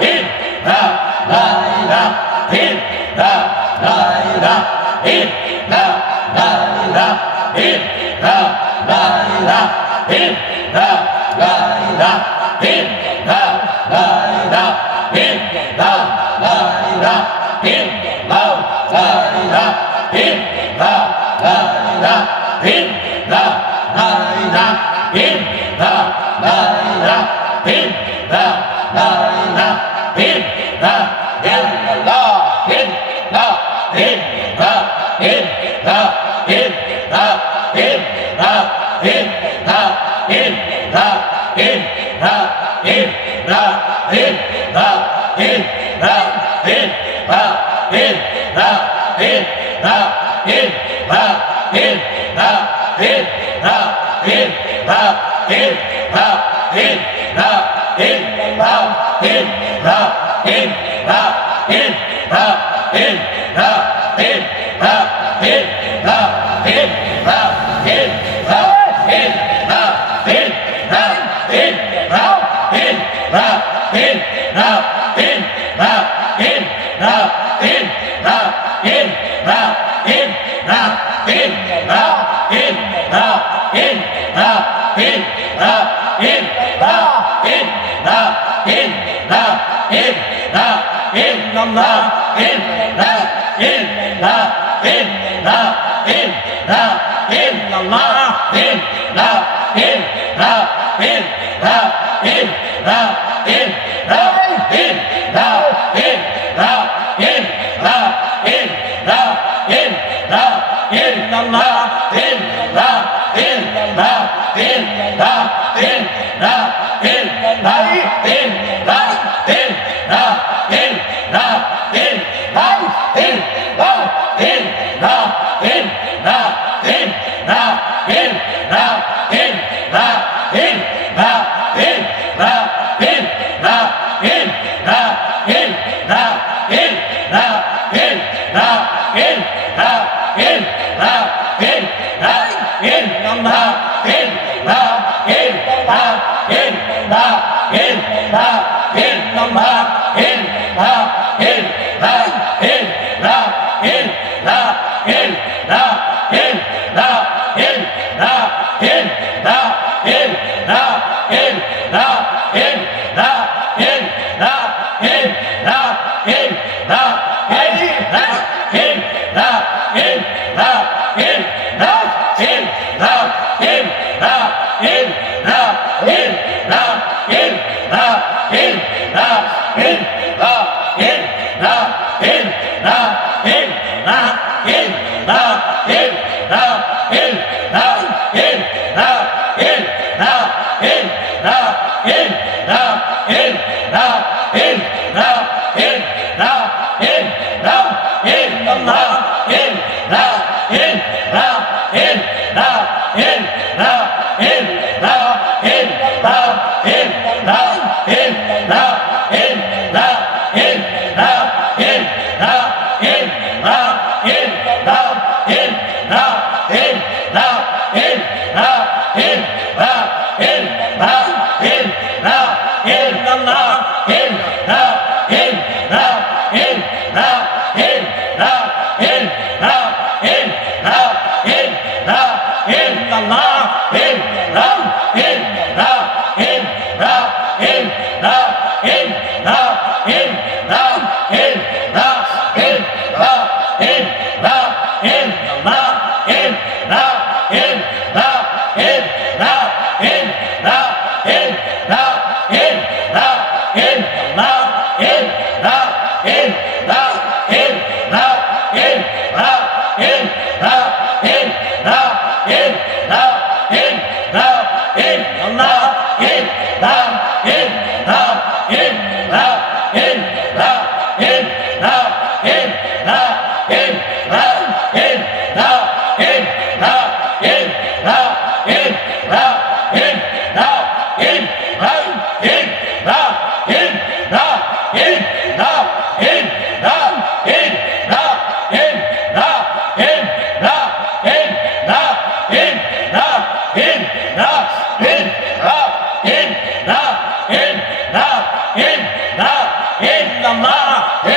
in the Laila, in the Laila, in the Laila, in the Laila, in the Laila, in hey love, hip love. Parabéns! the, in the, in 나? Allah Ram, Ram, Ram, in the in the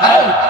Hey!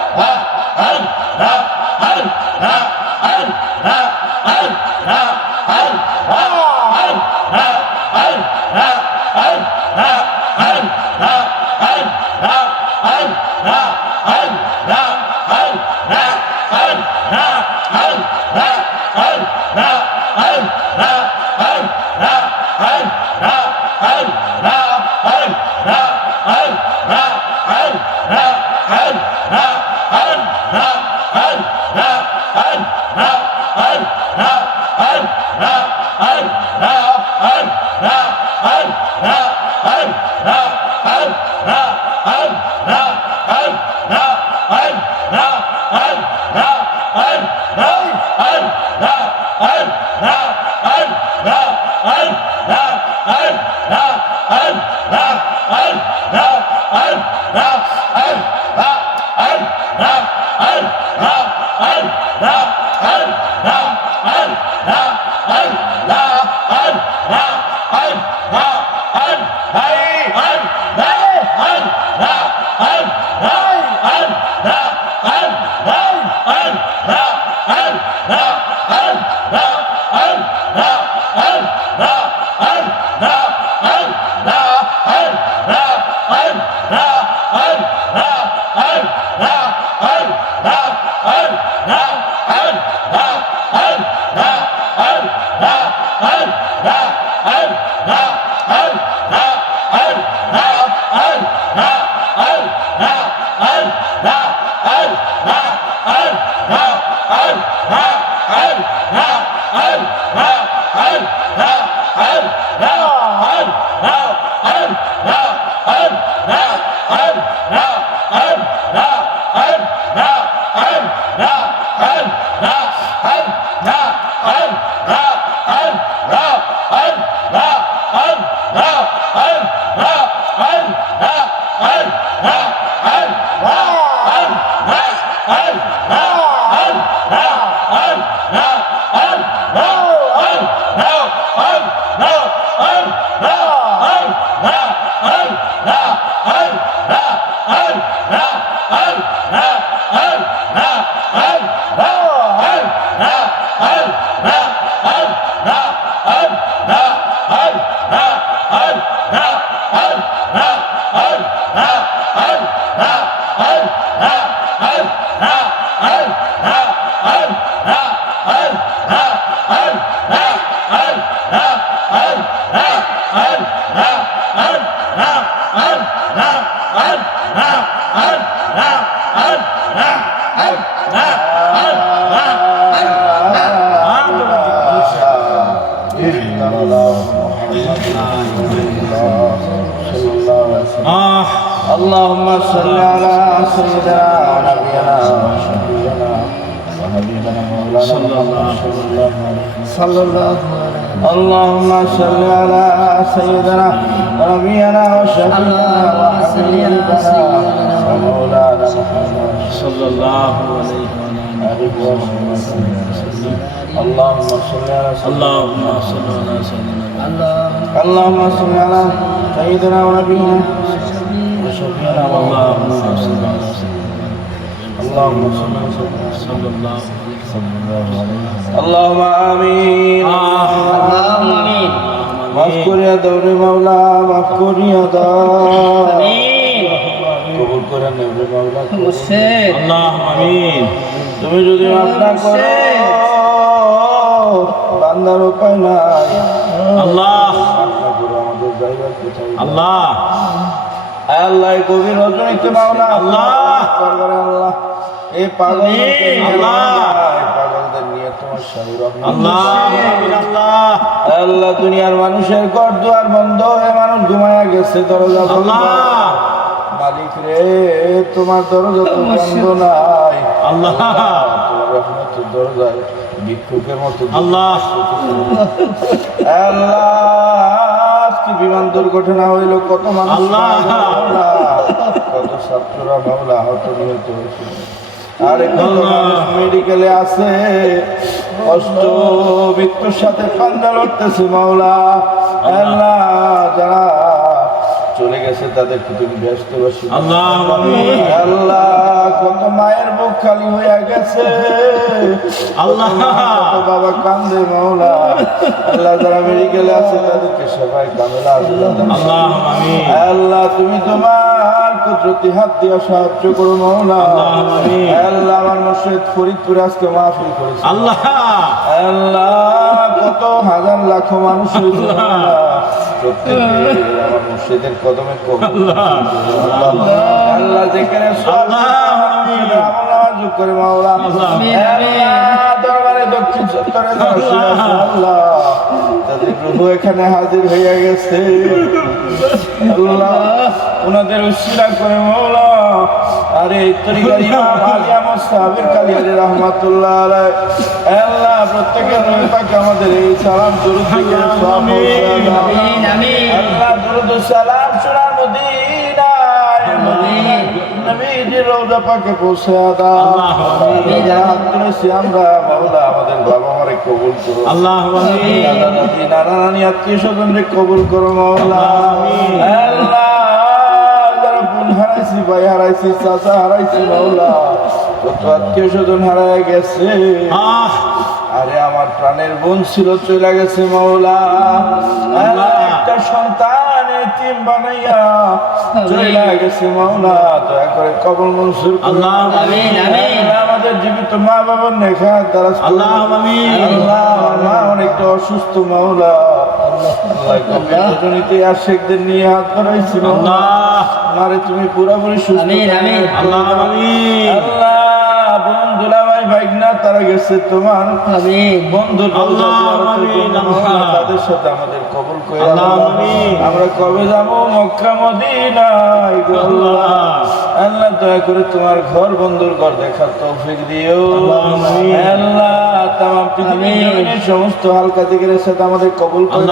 اللهم صل على سيدنا صلى الله صلى الله عليه اللهم صل على سيدنا ونبينا وشفيعنا وحبيبنا ومولانا محمد صلى الله عليه وسلم آله وصحبه وسلم اللهم صل على سيدنا اللهم صل على سيدنا اللهم صل على سيدنا ونبينا وشفينا اللهم اللهم صل صل على سيدنا اللهم صل على سيدنا صلى الله اللهم آمين اللهم آمين মাফ করিয়া দাও রে মাওলা মাফ করিয়া দাও কবুল করে নেব রে মাওলা اللهم آمين তুমি যদি মাফ না করো বান্দার উপায় নাই الله মাফ না করো আমাদের জায়গার কোথায় الله আয় আল্লাহ এই গভীর রজনীতে মাওলা আল্লাহ। দরবারে আল্লাহ এই পাগলদের নিয়ে তোমার আল্লাহ দুনিয়ার মানুষের ঘর দুয়ার বন্ধ হয়ে মানুষ ঘুমায়া গেছে দরজা মালিক রে তোমার দরজা বন্ধ নাই। আল্লাহ। তোমার দরজায় আল্লাহ। আল্লাহ কি বিমান দুর্ঘটনা হইল কত মানুষ কত ছাত্ররা মামলা আহত নিহত হয়েছিল মেডিকেলে আছে। অষ্ট সাথে পান্ডা লড়তেছে মাওলা। আল্লাহ। যারা চলে গেছে তাদের তুমি ব্যস্ত বাসি আল্লাহ কত মায়ের বুক খালি হয়ে গেছে। আল্লাহ। বাবা কান্দে মাওলা। আল্লাহ যারা মেডিকেলে আছে তাদেরকে সবাই কামেলা আল্লাহ তুমি তোমার পুত্রকে হাত সাহায্য করো মৌলা আল্লাহ আমার মসজিদ ফরিদপুরে আজকে মাহফিল করেছে। আল্লাহ। আল্লাহ কত হাজার লাখ মানুষ হয়েছে আমার করে প্রভু এখানে হাজির হইয়া গেছে। আল্লাহ। ওনাদের উশিরা করে মৌলা। আরে তরিকার ইমাম আলী আমস্তাবের রহমাতুল্লাহ আল্লাহ প্রত্যেকের রোজাকে আমাদের এই সালাম দরুদ আমিন আমিন আল্লাহ দরুদ সালাম মদিনায়। নবীজির পাকে পৌঁছে আমিন। আমরা আমাদের বাবা মারে কবুল করো আল্লাহ আমিন। নানা নানি আত্মীয় স্বজনরে কবুল করো মাওলা আমিন। আল্লাহ হারাইছি ভাই হারাইছি চাচা হারাইছি মাওলা। যত আত্মীয় স্বজন গেছে আরে আমার প্রাণের বোন ছিল চলে গেছে মাওলা। একটা সন্তান এতিম আল্লাহ। আমাদের জীবিত মা আল্লাহ আল্লাহ অনেকটা অসুস্থ আমারে তুমি পুরোপুরি সুস্থ তারা গেছে তোমার। বন্ধু তাদের সাথে আমাদের কবল করে আমরা কবে যাব? মক্কা আল্লাহ। দয়া করে তোমার ঘর বন্ধুর ঘর দেখার তৌফিক দিও। আল্লাহ তাম পৃথিবীর সমস্ত হালকা দিকের সাথে আমাদের কবুল করে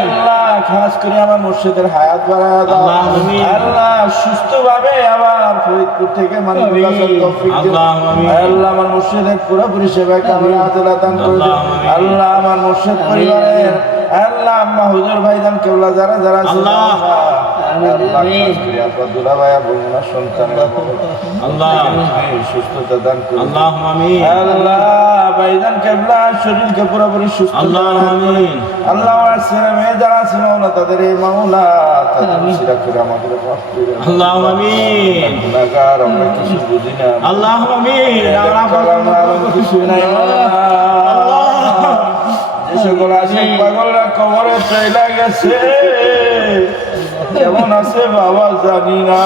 আল্লাহ খাস করে আমার মসজিদের হায়াত বাড়ায় দাও আল্লাহ, আমিন। আল্লাহ সুস্থভাবে আবার ফরিদপুর থেকে মানে আমিন। তৌফিক দিন আল্লাহ, আমিন। আল্লাহ আমার মসজিদের পুরোপুরি সেবায় কামরা আদালত দান করে দাও আল্লাহ, আমার মসজিদ পরিবারের আল্লাহ আম্মা হুজুর ভাইজান কেবলা যারা যারা আল্লাহ। সুস্থতা দান করুন। হ্যাঁ, আল্লাহ আল্লাহ। ভাইজান কেবলা শরীরকে পুরোপুরি আল্লাহ আমিন। আল্লাহ আমার ছেলে যারা ছিল না তাদের এই মাওলা তাদের আল্লাহ আমিন। গুণাগার আমরা কিছু বুঝি আল্লাহ আমিন। আমরা কিছু নাই যে সকল আশেখ পাগলরা কবরে চলে গেছে কেমন আছে বাবা জানি না।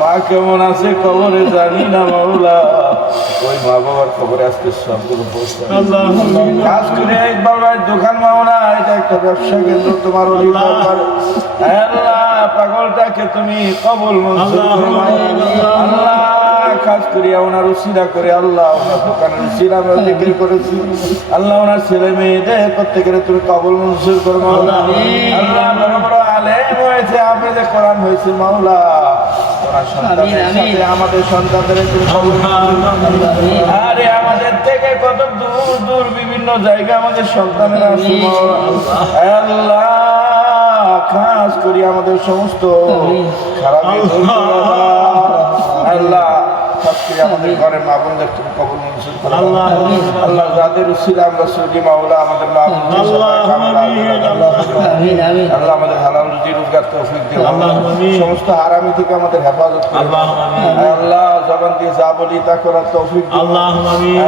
মা কেমন আছে খবরে জানি না মাওলা। ওই মা বাবার খবরে আজকে সবগুলো কাজ করে এক বাবার দোকান মাওনা এটা একটা ব্যবসা কেন্দ্র তোমার পাগলটাকে তুমি কবল মঞ্জুর আল্লাহ কাজ করিয়া ওনার উসিরা করে আল্লাহ ওনার দোকানের উসিরা আমরা বিক্রি করেছি। আল্লাহ ওনার ছেলে মেয়েদের প্রত্যেকের তুমি কবল মঞ্জুর করো মাওলা। আল্লাহ বড় বড় আলেম হয়েছে হাফেজে কোরআন হয়েছে মাওলা। আমাদের সন্তানদের। আরে আমাদের থেকে কত দূর দূর বিভিন্ন জায়গা আমাদের সন্তানেরা আল্লাহ। খাস করি আমাদের সমস্ত। খারাপ আল্লাহ। খাস করে আমাদের ঘরের মা বোনদের তুমি কবল মঞ্জুর করো আল্লাহ আল্লাহ যাদের উসিলা আমরা সৌদি মাওলা আমাদের মা আল্লাহ, আমাদের হালাল রুজি রোজগার তৌফিক দিও। সমস্ত হারামি থেকে আমাদের হেফাজত আল্লাহ, আল্লাহ জবান দিয়ে যা বলি তা করার তৌফিক আল্লাহ।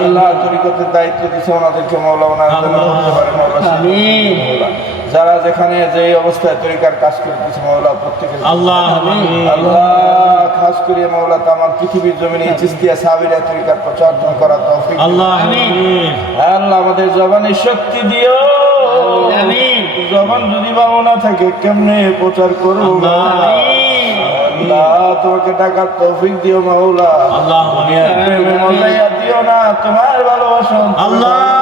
আল্লাহ তরিকতের দায়িত্ব দিছে ওনাদেরকে মৌলা ওনারা। করতে পারে মৌলা। যারা যেখানে যে অবস্থায় তরিকার কাজ করতেছে মৌলা প্রত্যেকের আল্লাহ আল্লাহ খাস করে মৌলা তামাম পৃথিবীর জমিনে চিস্তিয়া সাবিরা তরিকার প্রচার করা তৌফিক আল্লাহ আল্লাহ আমাদের জবানে শক্তি দিও। জবান যদি বাবু না থাকে কেমনে প্রচার আমিন। আল্লাহ তোমাকে টাকার তৌফিক দিও মাওলা। আল্লাহ দিও না তোমার ভালোবাসা আল্লাহ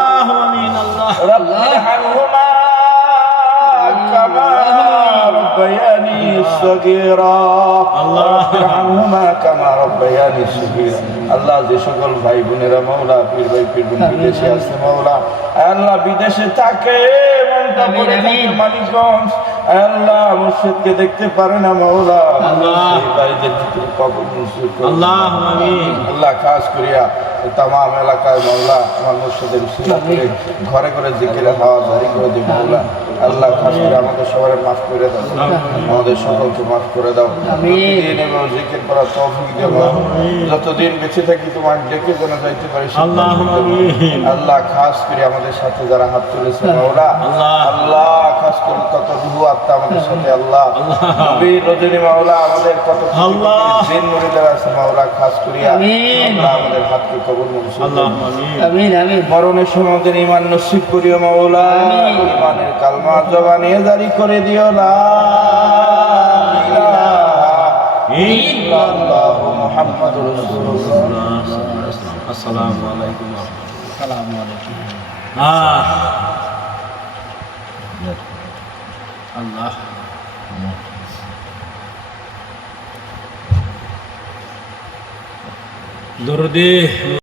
রব্বি হানহুমা কামা রব্বায়ানি সগীরা। আল্লাহ যে সকল ভাই বোনেরা মাওলা পীর ভাই পীর বোন বিদেশে আছে মাওলা। আল্লাহ বিদেশে থাকে মনটা পড়ে থাকে মানিকগঞ্জ। আল্লাহ মুর্শিদকে দেখতে পারে না মাওলা। আল্লাহ। ভাইদের কবর মনসুর আল্লাহ আমিন। আল্লাহ খাস করিয়া তাম এলাকায় মাওলা আমার মুর্শিদের করে ঘরে ঘরে জিকিরে হওয়া জারি করে দিই মাওলা। আল্লাহ খাস করে আমাদের সবাই মাফ করে দাও। আমাদের সকলকে মাফ করে দাও। এবং জিকির করার তৌফিক মাওলা। যতদিন বেঁচে থাকি তোমার ডেকে যেন যাইতে পারি আল্লাহ খাস করে আমাদের সাথে যারা হাত তুলেছে মাওলা। আল্লাহ। আল্লাহ খাস করে কত রুহু আত্মা আমাদের সাথে আল্লাহ। রজনী মাওলা আমাদের কত আল্লাহ। দিন মুরিদার আছে মাওলা খাস করিয়া আমাদের হাতকে করুন। আমিন। আমিন মরণের সময় আমাদের ইমান নসিব করিও মাওলা। ইমানের কালমা জবানে জারি করে দিও। লা ইল্লাল্লাহু মুহাম্মাদুর রাসূলুল্লাহ। আসসালামু আলাইকুম আসসালামু আলাইকুম। আহ। আল্লাহ। দরদে।